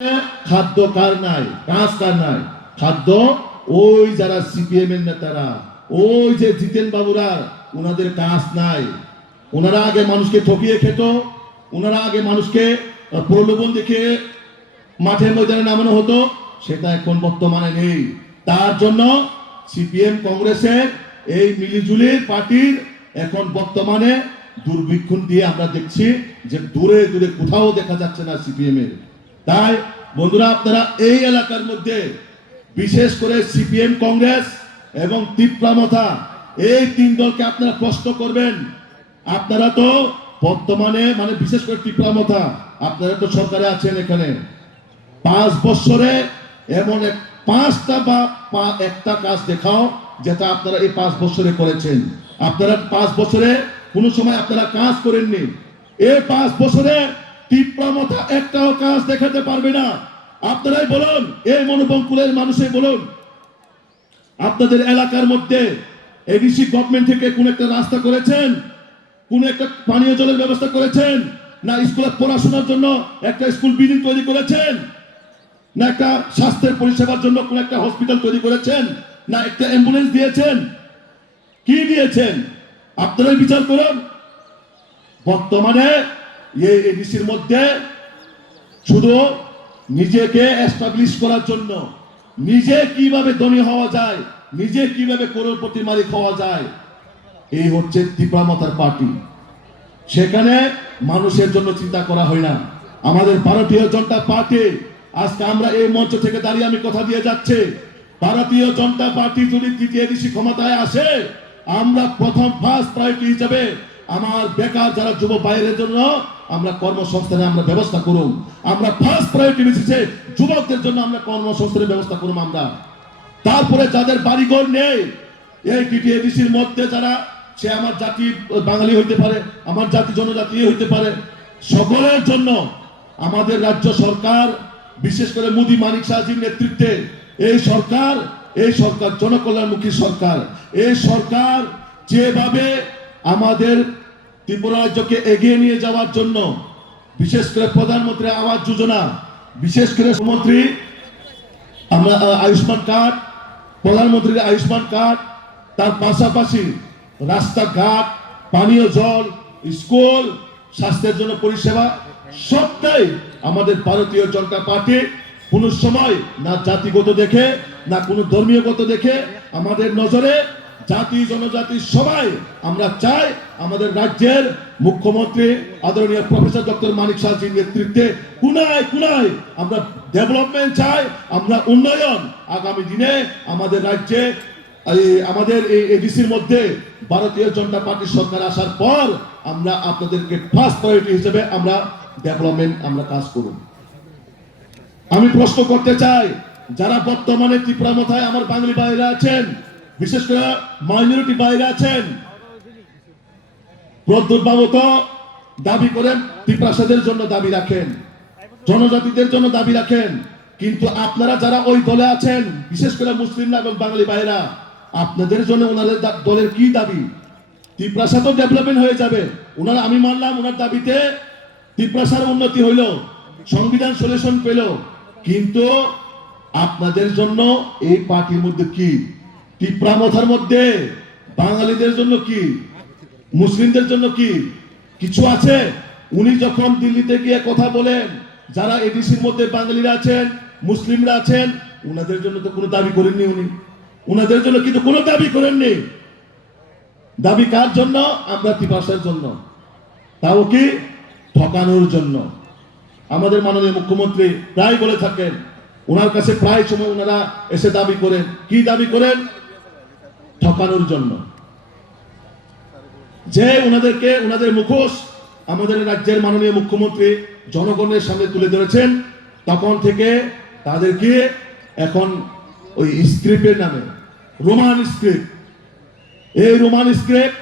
খাদ্য কার নাই, কাজ কার নাই? খাদ্য ওই যারা সিপিএম এর নেতারা, ওই যে জিতেন বাবুরা, ওনাদের কাজ নাই। ওনারা আগে মানুষকে ঠকিয়ে খেত, ওনারা আগে মানুষকে প্রলোভন দেখে মাঠের ময়দানে নামানো হতো, সেটা এখন বর্তমানে নেই। তার জন্য সিপিএম কংগ্রেসের এই মিলিজুলি পার্টির এখন বর্তমানে দুর্ভিক্ষণ দিয়ে আমরা দেখছি যে দূরে দূরে কোথাও দেখা যাচ্ছে না সিপিএম এর। তাই বন্ধুরা, আপনারা এই এলাকার মধ্যে বিশেষ করে সিপিএম কংগ্রেস এবং তিপ্রামথা এই তিন দলকে আপনারা প্রশ্ন করবেন। আপনারা তো বর্তমানে মানে বিশেষ করে তিপ্রামথা, আপনারা তো সরকারে আছেন, এখানে 5 বছরে এমন পাঁচটা বা একটা কাজ দেখাও যেটা আপনারা এই 5 বছরে করেছেন। আপনারা 5 বছরে কোনো সময় আপনারা কাজ করেননি। এই 5 বছরে তিপ্রামথা একটাও কাজ দেখাতে পারবে না। আপনারাই বলুন, এই মনোবঙ্কুলের মানুষই বলুন, আপনাদের এলাকার মধ্যে এডিসি গভর্নমেন্ট থেকে কোন একটা রাস্তা করেছেন, কোন একটা পানীয় জলের ব্যবস্থা করেছেন, না স্কুলে পড়াশোনার জন্য একটা স্কুল বিল্ডিং তৈরি করেছেন, না একটা স্বাস্থ্যের পরিষেবার জন্য কোন একটা হসপিটাল তৈরি করেছেন, না একটা অ্যাম্বুলেন্স দিয়েছেন? কি দিয়েছেন? আপনারাই বিচার করুন। বর্তমানে এই এডিসির মধ্যে শুধু নিজেকে এস্টাবলিশ করার জন্য, নিজে কিভাবে ধনী হওয়া যায়, নিজে কিভাবে করোড়পতি মালিক হওয়া যায়, এই হচ্ছে তিপ্রামথার পার্টি। সেখানে মানুষের জন্য চিন্তা করা হয় না। আমাদের ভারতীয় জনতা পার্টি, আজকে আমরা এই মঞ্চ থেকে দাঁড়িয়ে আমি কথা দিয়ে যাচ্ছি, ভারতীয় জনতা পার্টি যদি তৃতীয় এডিসি ক্ষমতায় আসে, আমরা প্রথম ফার্স্ট প্রায়োরিটি হিসেবে আমার বেকার যারা যুব বাইরের জন্য আমরা কর্মসংস্থানের আমরা ব্যবস্থা করুন। আমরা ফার্স্ট প্রায়োরিটি বেসিসে যুবকদের জন্য আমরা কর্মসংস্থানের ব্যবস্থা করুন। আমরা তারপরে যাদের বাড়িঘর নেই, এই টিটিএডিসির মধ্যে যারা, সে আমার জাতি বাঙালি হইতে পারে, আমার জাতি জনজাতি হইতে পারে, সকলের জন্য আমাদের রাজ্য সরকার, বিশেষ করে মোদী মানিক শাহজির নেতৃত্বে এই সরকার জনকল্যাণমুখী সরকার। এই সরকার যেভাবে আমাদের ত্রিপুরা রাজ্যকে এগিয়ে নিয়ে যাওয়ার জন্য, বিশেষ করে প্রধানমন্ত্রী আবাস যোজনা, বিশেষ করে মুখ্যমন্ত্রী আমরা আয়ুষ্মান কার্ড, প্রধানমন্ত্রীর আয়ুষ্মান কার্ড, তার পাশাপাশি রাস্তাঘাট, পানীয় জল, স্কুল, স্বাস্থ্যের জন্য পরিষেবা, সবটাই আমাদের ভারতীয় জনতা পার্টি কোন সময় না জাতিগত দেখে, না কোনো ধর্মীয়গত দেখে, আমাদের নজরে জাতি জনজাতি সবাই আমরা চাই আমাদের রাজ্যের মুখ্যমন্ত্রী আদরণীয় প্রফেসর ডক্টর মানিক শাহজির নেতৃত্বে কোনায় কোনায় আমরা ডেভেলপমেন্ট চাই, আমরা উন্নয়ন। আগামী দিনে আমাদের রাজ্যে আমাদের এই এডিসির মধ্যে ভারতীয় জনতা পার্টির সরকার আসার পর আমরা আপনাদেরকে ফার্স্ট প্রায়োরিটি হিসেবে আমরা ডেভেলপমেন্ট আমরা কাজ করব। আমি প্রশ্ন করতে চাই, যারা বর্তমানে ত্রিপুরামথায় আমার বাঙালি ভাইরা আছেন, বিশেষ করে মাইনরিটি ভাইরা আছেন, প্রদ্যুৎ বাবু তো দাবি করেন ত্রিপ্রাসাদের জন্য দাবি রাখেন, জনজাতিদের জন্য দাবি রাখেন, কিন্তু আপনারা যারা ওই দলে আছেন, বিশেষ করে মুসলিমরা এবং বাঙালি ভাইরা, আপনাদের জন্য ওনাদের দলের কি দাবি? ত্রিপ্রাসাদ ডেভেলপমেন্ট হয়ে যাবে, ওনারা, আমি মানলাম ওনার দাবিতে ত্রিপ্রাসার উন্নতি হইল, সংবিধান সলিউশন পেল, কিন্তু আপনাদের জন্য এই পার্টির মধ্যে কি? ত্রিপ্রামথার মধ্যে বাঙালিদের জন্য কি, মুসলিমদের জন্য কি কিছু আছে? উনি যখন দিল্লিতে গিয়ে কথা বলেন, যারা এডিসির মধ্যে বাঙালিরা আছেন, মুসলিমরা আছেন, উনাদের জন্য তো কোনো দাবি করেননি উনি, উনাদের জন্য কিন্তু কোনো দাবি করেননি। দাবি কার জন্য? আমরা ত্রিপ্রাসার জন্য, তাও কি ঠকানোর জন্য। আমাদের মাননীয় মুখ্যমন্ত্রী প্রায় বলে থাকেন, ওনার কাছে প্রায় সময় ওনারা এসে দাবি করেন, কি দাবি করেন? ঠকানোর জন্য। যে ওনাদেরকে, ওনাদের মুখোশ আমাদের রাজ্যের মাননীয় মুখ্যমন্ত্রী জনগণের সামনে তুলে ধরেছেন, তখন থেকে তাদেরকে এখন ওই স্ক্রিপ্টের নামে, রোমান স্ক্রিপ্ট, এই রোমান স্ক্রিপ্ট,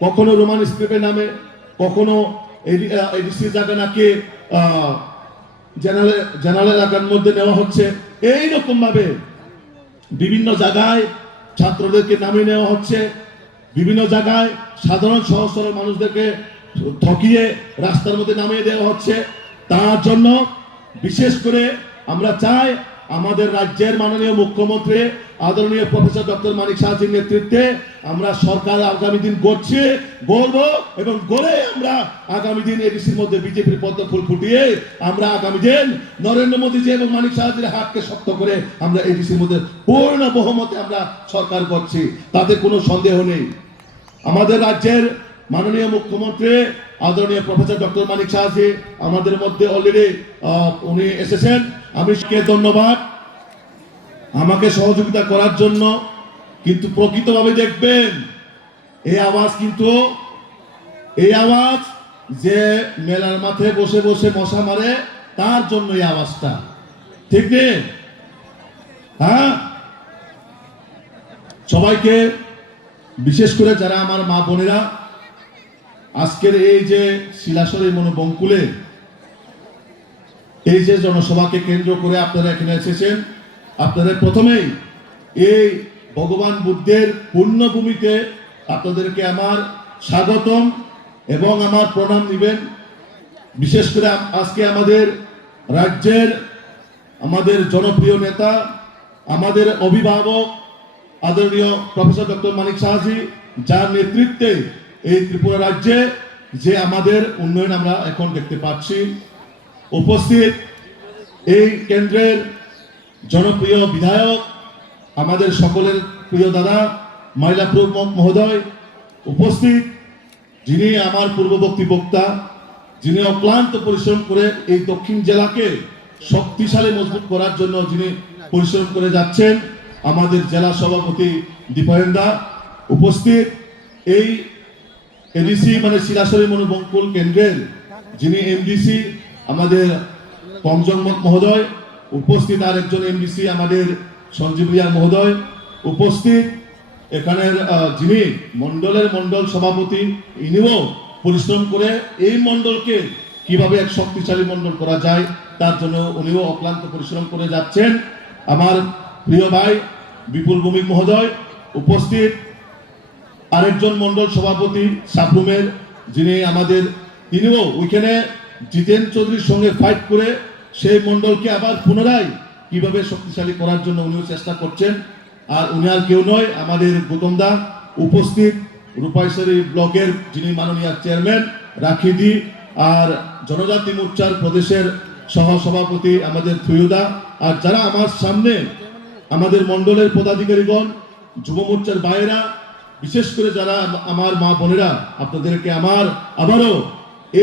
কখনো রোমান স্ক্রিপ্টের নামে, কখনো এডিসি জায়গা নাকি জেনারেল এলাকার মধ্যে নেওয়া হচ্ছে, এইরকম ভাবে বিভিন্ন জায়গায় ছাত্রদেরকে নামিয়ে নেওয়া হচ্ছে, বিভিন্ন জায়গায় সাধারণ সহজ সরল মানুষদেরকে ঠকিয়ে রাস্তার মধ্যে নামিয়ে দেওয়া হচ্ছে। তার জন্য বিশেষ করে আমরা চাই আমাদের রাজ্যের মাননীয় মুখ্যমন্ত্রী আদরণীয় প্রফেসর ডক্টর মানিক সাহাজির নেতৃত্বে আমরা সরকার আগামী দিন গড়ব এবং গড়ে আমরা আগামী দিন এডিসির মধ্যে বিজেপির পদ্ম ফুল ফুটিয়ে আমরা আগামী দিন নরেন্দ্র মোদীজি এবং মানিক সাহাজির হাতকে শক্ত করে আমরা এডিসির মধ্যে পূর্ণ বহুমতে আমরা সরকার করছি, তাতে কোনো সন্দেহ নেই। আমাদের রাজ্যের মাননীয় মুখ্যমন্ত্রী আদরণীয় প্রফেসর ডক্টর মানিক সাহাজি আমাদের মধ্যে অলরেডি উনি এসেছেন। আমি ধন্যবাদ আমাকে সহযোগিতা করার জন্য। কিন্তু প্রকৃতভাবে দেখবেন এই আওয়াজ যে মেলার মাঠে বসে বসে মশা মারে তার জন্য এই আওয়াজটা, ঠিক নেই? হ্যাঁ, সবাইকে বিশেষ করে যারা আমার মা বোনেরা আজকের এই যে শিলাসরে মনোবঙ্কুলে এই যে জনসভাকে কেন্দ্র করে আপনারা এখানে এসেছেন, আপনাদের প্রথমেই এই ভগবান বুদ্ধের পুণ্যভূমিতে আপনাদেরকে আমার স্বাগতম এবং আমার প্রণাম নিবেন। বিশেষ করে আজকে আমাদের রাজ্যের আমাদের জনপ্রিয় নেতা, আমাদের অভিভাবক আদরণীয় প্রফেসর ডক্টর মানিক সাহাজি, যার নেতৃত্বে এই ত্রিপুরা রাজ্যে যে আমাদের উন্নয়ন আমরা এখন দেখতে পাচ্ছি, উপস্থিত এই কেন্দ্রের জনপ্রিয় বিধায়ক আমাদের সকলের প্রিয় দাদা মাইলাপুর মহোদয়, উপস্থিত যিনি আমার পূর্ববর্তী বক্তা, যিনি অক্লান্ত পরিশ্রম করে এই দক্ষিণ জেলাকে শক্তিশালী মজবুত করার জন্য যিনি পরিশ্রম করে যাচ্ছেন, আমাদের জেলা সভাপতি দীপায়ন দা, উপস্থিত এই এডিসি মানে শিলাসরি মনোবঙ্কুল কেন্দ্রের যিনি এমডিসি আমাদের পঞ্চমত মহোদয়, উপস্থিত আরেকজন এমডিসি আমাদের সঞ্জীব রিয়া মহোদয়, উপস্থিত এখানের যিনি মন্ডল সভাপতি, ইনিও পরিশ্রম করে এই মন্ডলকে কিভাবে এক শক্তিশালী মন্ডল করা যায় তার জন্য উনিও অক্লান্ত পরিশ্রম করে যাচ্ছেন। আমার প্রিয় ভাই বিপুল ভৌমিক মহোদয়, উপস্থিত আরেকজন মন্ডল সভাপতি সাবরুমের যিনি আমাদের, তিনিও ওইখানে জিতেন চৌধুরীর সঙ্গে ফাইট করে সেই মন্ডলকে আবার পুনরায় কিভাবে শক্তিশালী করার জন্য উনিও চেষ্টা করছেন। আর উনি আর কেউ নয়, আমাদের গৌতম দা, উপস্থিত রূপাইশ্বরী ব্লকের যিনি মাননীয় চেয়ারম্যান রাখিদি, আর জনজাতি মোর্চার প্রদেশের সহ সভাপতি আমাদের থুয়ুদা, আর যারা আমার সামনে আমাদের মন্ডলের পদাধিকারীগণ, যুব মোর্চার ভাইয়েরা, বিশেষ করে যারা আমার মা বোনেরা, আপনাদেরকে আমার আবারও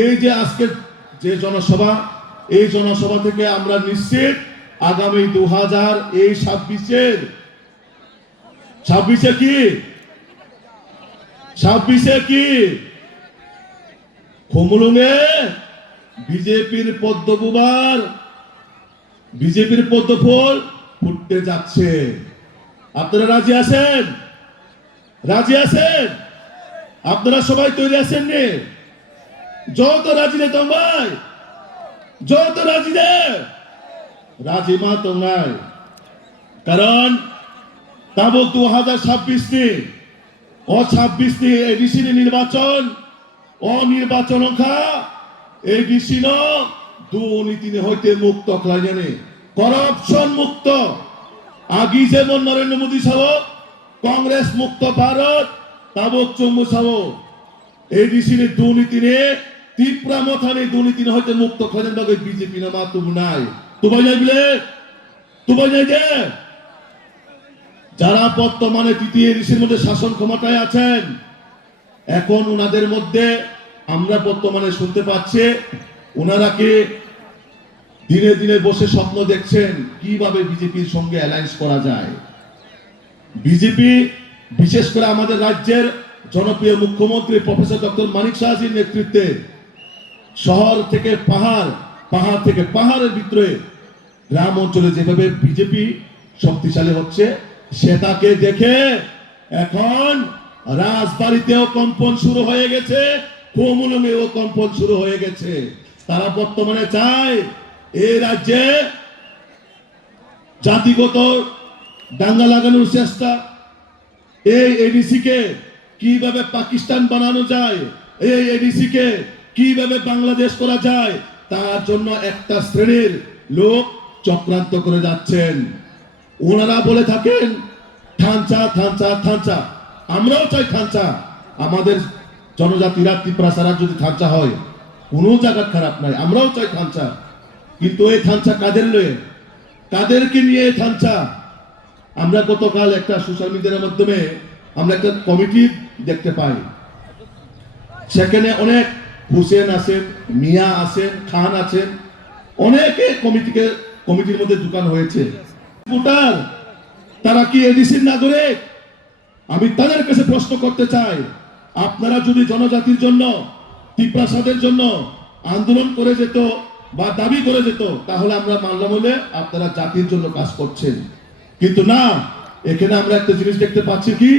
এই যে আজকের যে জনসভা, এই জনসভা থেকে আমরা নিশ্চিত আগামী 2026 কি খুমলুঙে বিজেপির পদ্মফুল ফুটতে যাচ্ছে। আপনারা রাজি আছেন? আপনারা সবাই তৈরি আছেন নি? যত রাজি রে তোমায়, যত রাজি রে রাজি মা তোমায়, কারণ তাবো 2026 এডিসি নির্বাচন অনির্বাচন এডিসি দুর্নীতি হইতে মুক্ত জানে, করপশন মুক্ত। আগে যেমন নরেন্দ্র মোদী সহ কংগ্রেস মুক্ত ভারত, তাবক চম্বু সহ এডিসি দুর্নীতি নিয়ে তীব্রা মথানে দুর্নীতি হইতে মুক্ত খোঁজেন তবে বিজেপি না মাতুম নাই। তুবাই যাই যে যারা বর্তমানে তৃতীয় এডিসির মধ্যে শাসন ক্ষমতায় আছেন, এখন ওনাদের মধ্যে আমরা বর্তমানে শুনতে পাচ্ছি ওনারা কি দিনে দিনে বসে স্বপ্ন দেখছেন কিভাবে বিজেপির সঙ্গে অ্যালায়েন্স করা যায়। বিজেপি বিশেষ করে আমাদের রাজ্যের জনপ্রিয় মুখ্যমন্ত্রী প্রফেসর ডক্টর মানিক সাহাজির নেতৃত্বে শহর থেকে পাহাড়, পাহাড় থেকে পাহাড়ের ভিতরে গ্রাম অঞ্চলে যেভাবে বিজেপি শক্তিশালী হচ্ছে, সেটাকে দেখে এখন রাজবাড়িতেও কম্পন শুরু হয়ে গেছে, খুমুলুঙেও কম্পন শুরু হয়ে গেছে। তারা বর্তমানে চায় এই রাজ্যে জাতিগত দাঙ্গা লাগানোর চেষ্টা, এই এডিসি কে কিভাবে পাকিস্তান বানানো যায়, এই এডিসি কে কিভাবে বাংলাদেশ করা যায়, তার জন্য একটা শ্রেণীর লোক চক্রান্ত করে যাচ্ছেন। ওনারা বলে থাকেন থানচা থানচা থানচা, আমরাও চাই থানচা। আমাদের জনজাতিরা ত্রিপুরা ছাড়া যদি থানচা হয় কোনো জায়গা খারাপ নাই, আমরাও চাই থানচা। কিন্তু এই থানচা কাদের লয়ে, কাদেরকে নিয়ে এই থানচা? আমরা গতকাল একটা সোশ্যাল মিডিয়ার মাধ্যমে আমরা একটা কমিটি দেখতে পাই, সেখানে অনেক হুসেন আছেন, মিয়া আছেন, খান আছেন, অনেকে কমিটির মধ্যে ঢুকান হয়েছে। ভোটার তারা কি এডিসির নাগরিক? আমি তাদের কাছে প্রশ্ন করতে চাই, আপনারা যদি জনজাতির জন্য, ত্রিপ্রাসাদের জন্য আন্দোলন করে যেত বা দাবি করে যেত, তাহলে আমরা মানলাম হলে আপনারা জাতির জন্য কাজ করছেন। কিন্তু না, এখানে আমরা একটা জিনিস দেখতে পাচ্ছি কি,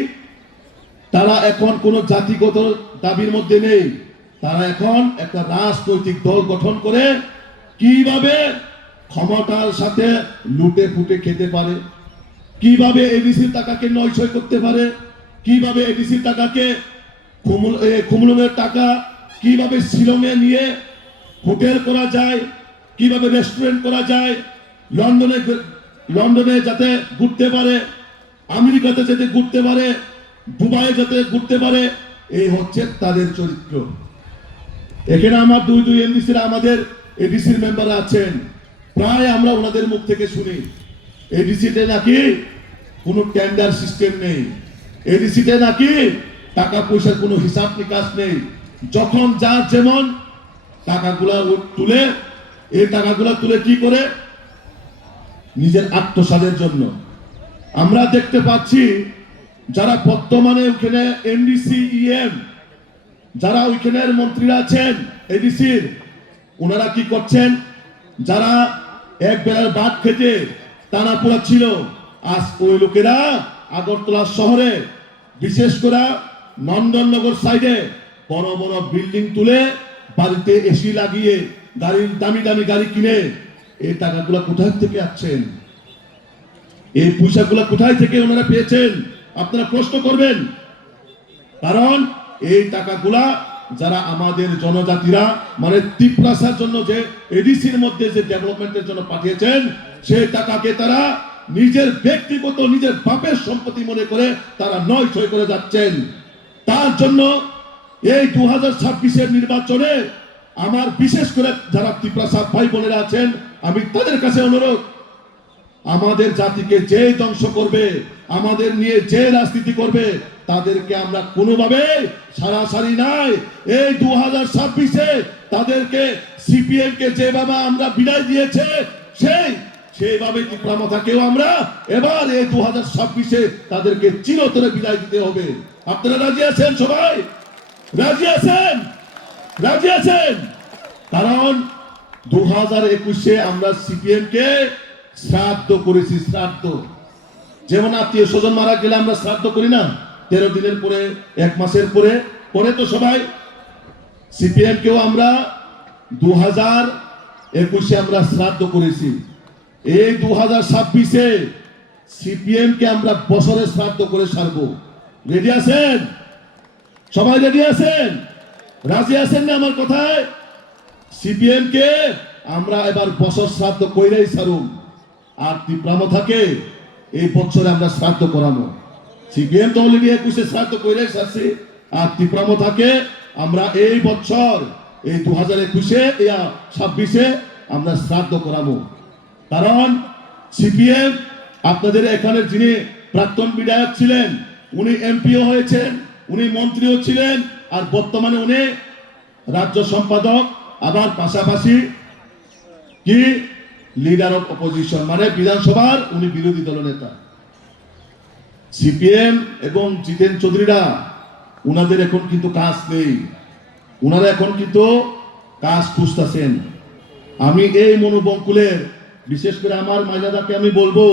তারা এখন কোন জাতিগত দাবির মধ্যে নেই। তারা এখন একটা রাজনৈতিক দল গঠন করে কিভাবে ক্ষমতার সাথে লুটে ফুটে খেতে পারে, কিভাবে এডিসির টাকাকে নয়ছয় করতে পারে, কিভাবে এডিসির টাকাকে খুমলুঙের টাকা কিভাবে শিলংয়ে নিয়ে হোটেল করা যায়, কিভাবে রেস্টুরেন্ট করা যায়, লন্ডনে যাতে ঘুরতে পারে, আমেরিকাতে যাতে ঘুরতে পারে, দুবাই যাতে ঘুরতে পারে, এই হচ্ছে তাদের চরিত্র। এখানে আমার দুই এমডিসির, আমাদের এডিসির মেম্বার আছেন, প্রায় আমরা ওনাদের মুখ থেকে শুনি এডিসিতে নাকি কোনো টেন্ডার সিস্টেম নেই, এডিসিতে নাকি টাকা পয়সার কোনো হিসাব নিকাশ নেই। যখন যার যেমন টাকাগুলা তুলে, এই টাকাগুলা তুলে কি করে? নিজের আত্মসাদের জন্য। আমরা দেখতে পাচ্ছি যারা বর্তমানে ওখানে এমডিসি ইএম, যারা ওইখানের মন্ত্রীরা আছেন এডিসির, ওনারা কি করছেন? যারা এক বেলার ভাত খেতে টানাপোড়া ছিল, আজ ওই লোকেরা আগরতলা শহরে, বিশেষ করে নন্দননগর সাইডে বড় বড় বিল্ডিং তুলে বাড়িতে এসি লাগিয়ে গাড়ির দামি দামি গাড়ি কিনে, এই টাকাগুলা কোথায় থেকে আসছেন? এই পয়সাগুলা কোথায় থেকে ওনারা পেয়েছেন? আপনারা প্রশ্ন করবেন। কারণ এই টাকাগুলা যারা আমাদের জনজাতিরা, মানে ত্রিপ্রাসার জন্য যে এডিসির মধ্যে যে ডেভেলপমেন্টের জন্য পাঠিয়েছেন, সেই টাকাকে তারা নিজের ব্যক্তিগত, নিজের বাপের সম্পত্তি মনে করে তারা নয়ছয় করে যাচ্ছেন। তার জন্য এই 2026-এর নির্বাচনে আমার বিশেষ করে যারা ত্রিপ্রাসাদ ভাই বোনেরা আছেন, আমি তাদের কাছে অনুরোধ, আমাদের জাতিকে যে ধ্বংস করবে, আমাদের নিয়ে যে রাজনীতি করবে, তাদেরকে আমরা কোনোভাবে সারাসারি নাই। এই 2026-এ তাদেরকে, সিপিএম কে যেভাবে আমরা বিদায় দিয়েছে, সেইভাবে ত্রিপুরামথাকেও আমরা এবার এই 2026-এ তাদেরকে চিরতরে বিদায় দিতে হবে। আপনারা রাজি আছেন? সবাই রাজি আছেন? রাজি আছেন? কারণ 2021-এ আমরা সিপিএম কে শ্রাদ্ধ করেছি। শ্রাদ্ধ যেমন আত্মীয় স্বজন মারা গেলে আমরা শ্রাদ্ধ করি না, 13 দিনের পরে, 1 মাসের পরে পরে তো সবাই। সিপিএম কেও আমরা 2021-এ আমরা শ্রাদ্ধ করেছি। এই 2026-এ সিপিএম কে আমরা বছরে শ্রাদ্ধ করে সারবো। রেডি আছেন? সবাই রেডি আছেন? রাজি আছেন না আমার কথায়? সিপিএম কে আমরা এবার বছর শ্রাদ্ধ কইরাই সারুম। আর ত্রিপুরামথাকে এই বছরে আমরা শ্রাদ্ধ করাবো। সিপিএম তো অলরেডি 21-এ শ্রাদ্ধ কইরাই সারছি, আর ত্রিপুরামথাকে আমরা এই বছর, এই 2021-26-এ আমরা শ্রাদ্ধ করাবো। কারণ সিপিএম, আপনাদের এখানে যিনি প্রাক্তন বিধায়ক ছিলেন, উনি এমপিও হয়েছেন, উনি মন্ত্রীও ছিলেন, আর বর্তমানে উনি রাজ্য সম্পাদক, আবার পাশাপাশি কি লিডার অফ অপোজিশন, মানে বিধানসভার উনি বিরোধী দলনেতা। সিপিএম এবং জিতেন চৌধুরীরা, উনাদের এখন কিন্তু কাজ নেই, উনারা এখন কিন্তু কাজ খুঁজতেছেন। আমি এই মনোবঙ্কুলের, বিশেষ করে আমার মাইনাদাকে আমি বলবো,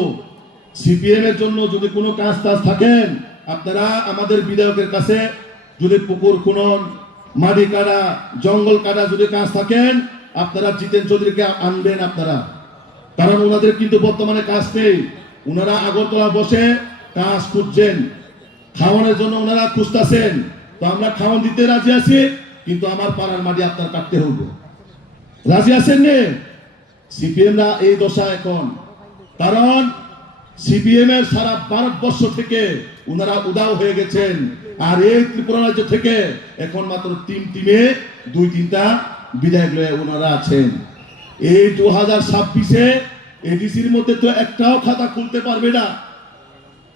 সিপিএম এর জন্য যদি কোনো কাজ থাকেন, আপনারা আমাদের বিধায়কের কাছে যদি পুকুর খনন, মাটি কাটা, জঙ্গল কাটা যদি কাজ থাকেন, আপনারা জিতেন চৌধুরীকে আনবেন আপনারা। কারণ ওনাদের কিন্তু বর্তমানে কাজ নেই, ওনারা আগরতলা বসে কাজ খুঁজছেন, খাওয়ানোর জন্য ওনারা খুঁজতেছেন। তো আমরা খাওয়ান দিতে রাজি আছি, কিন্তু আমার পাড়ার মাটি আপনার কাটতে হবে। রাজি আছেন নে? সিপিএমরা এই দশা এখন, কারণ সিপিএম এর সারা ভারতবর্ষ থেকে ওনারা উদাও হয়ে গেছেন। আর এই ত্রিপুরা রাজ্য থেকে এখন মাত্র টিমে 2-3টা বিধায়ক লয়ে ওনারা আছেন। এই 2026-এ এডিসির মধ্যে তো একটাও খাতা খুলতে পারবে না।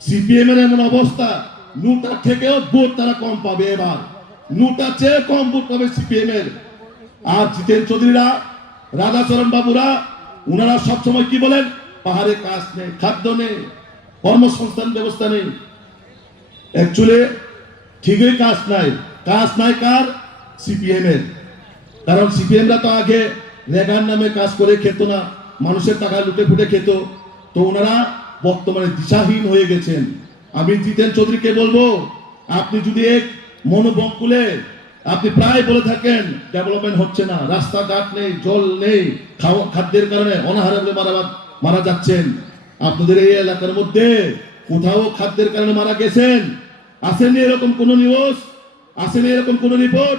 সিপিএম এর এমন অবস্থা, নোটার থেকেও ভোট তারা কম পাবে। এবার নোটার চেয়ে কম ভোট পাবে সিপিএম এর। আর জিতেন চৌধুরীরা, রাধাচরণ বাবুরা, ওনারা সবসময় কি বলেন? পাহাড়ে কাজ নেই, খাদ্য নেই, কর্মসংস্থান ব্যবস্থা নেই। অ্যাকচুয়ালি ঠিকই কাজ নাই। কাজ নাই কার? সিপিএম এর। কারণ সিপিএমরা তো আগে রেগার নামে কাজ করে খেত না, মানুষের টাকা লুটে ফুটে খেত। তো ওনারা বর্তমানে দিশাহীন হয়ে গেছেন। আমি জিতেন চৌধুরীকে বলবো, আপনি যদি এক মনোবল খুলে আপনি প্রায় বলে থাকেন ডেভেলপমেন্ট হচ্ছে না, রাস্তাঘাট নেই, জল নেই, খাদ্যের কারণে অনাহারে বলে মারা যাচ্ছেন। আপনাদের এই এলাকার মধ্যে কোথাও খাদ্যের কারণে মারা গেছেন? আসেনি এরকম কোন নিউজ? আসেনি এরকম কোন রিপোর্ট?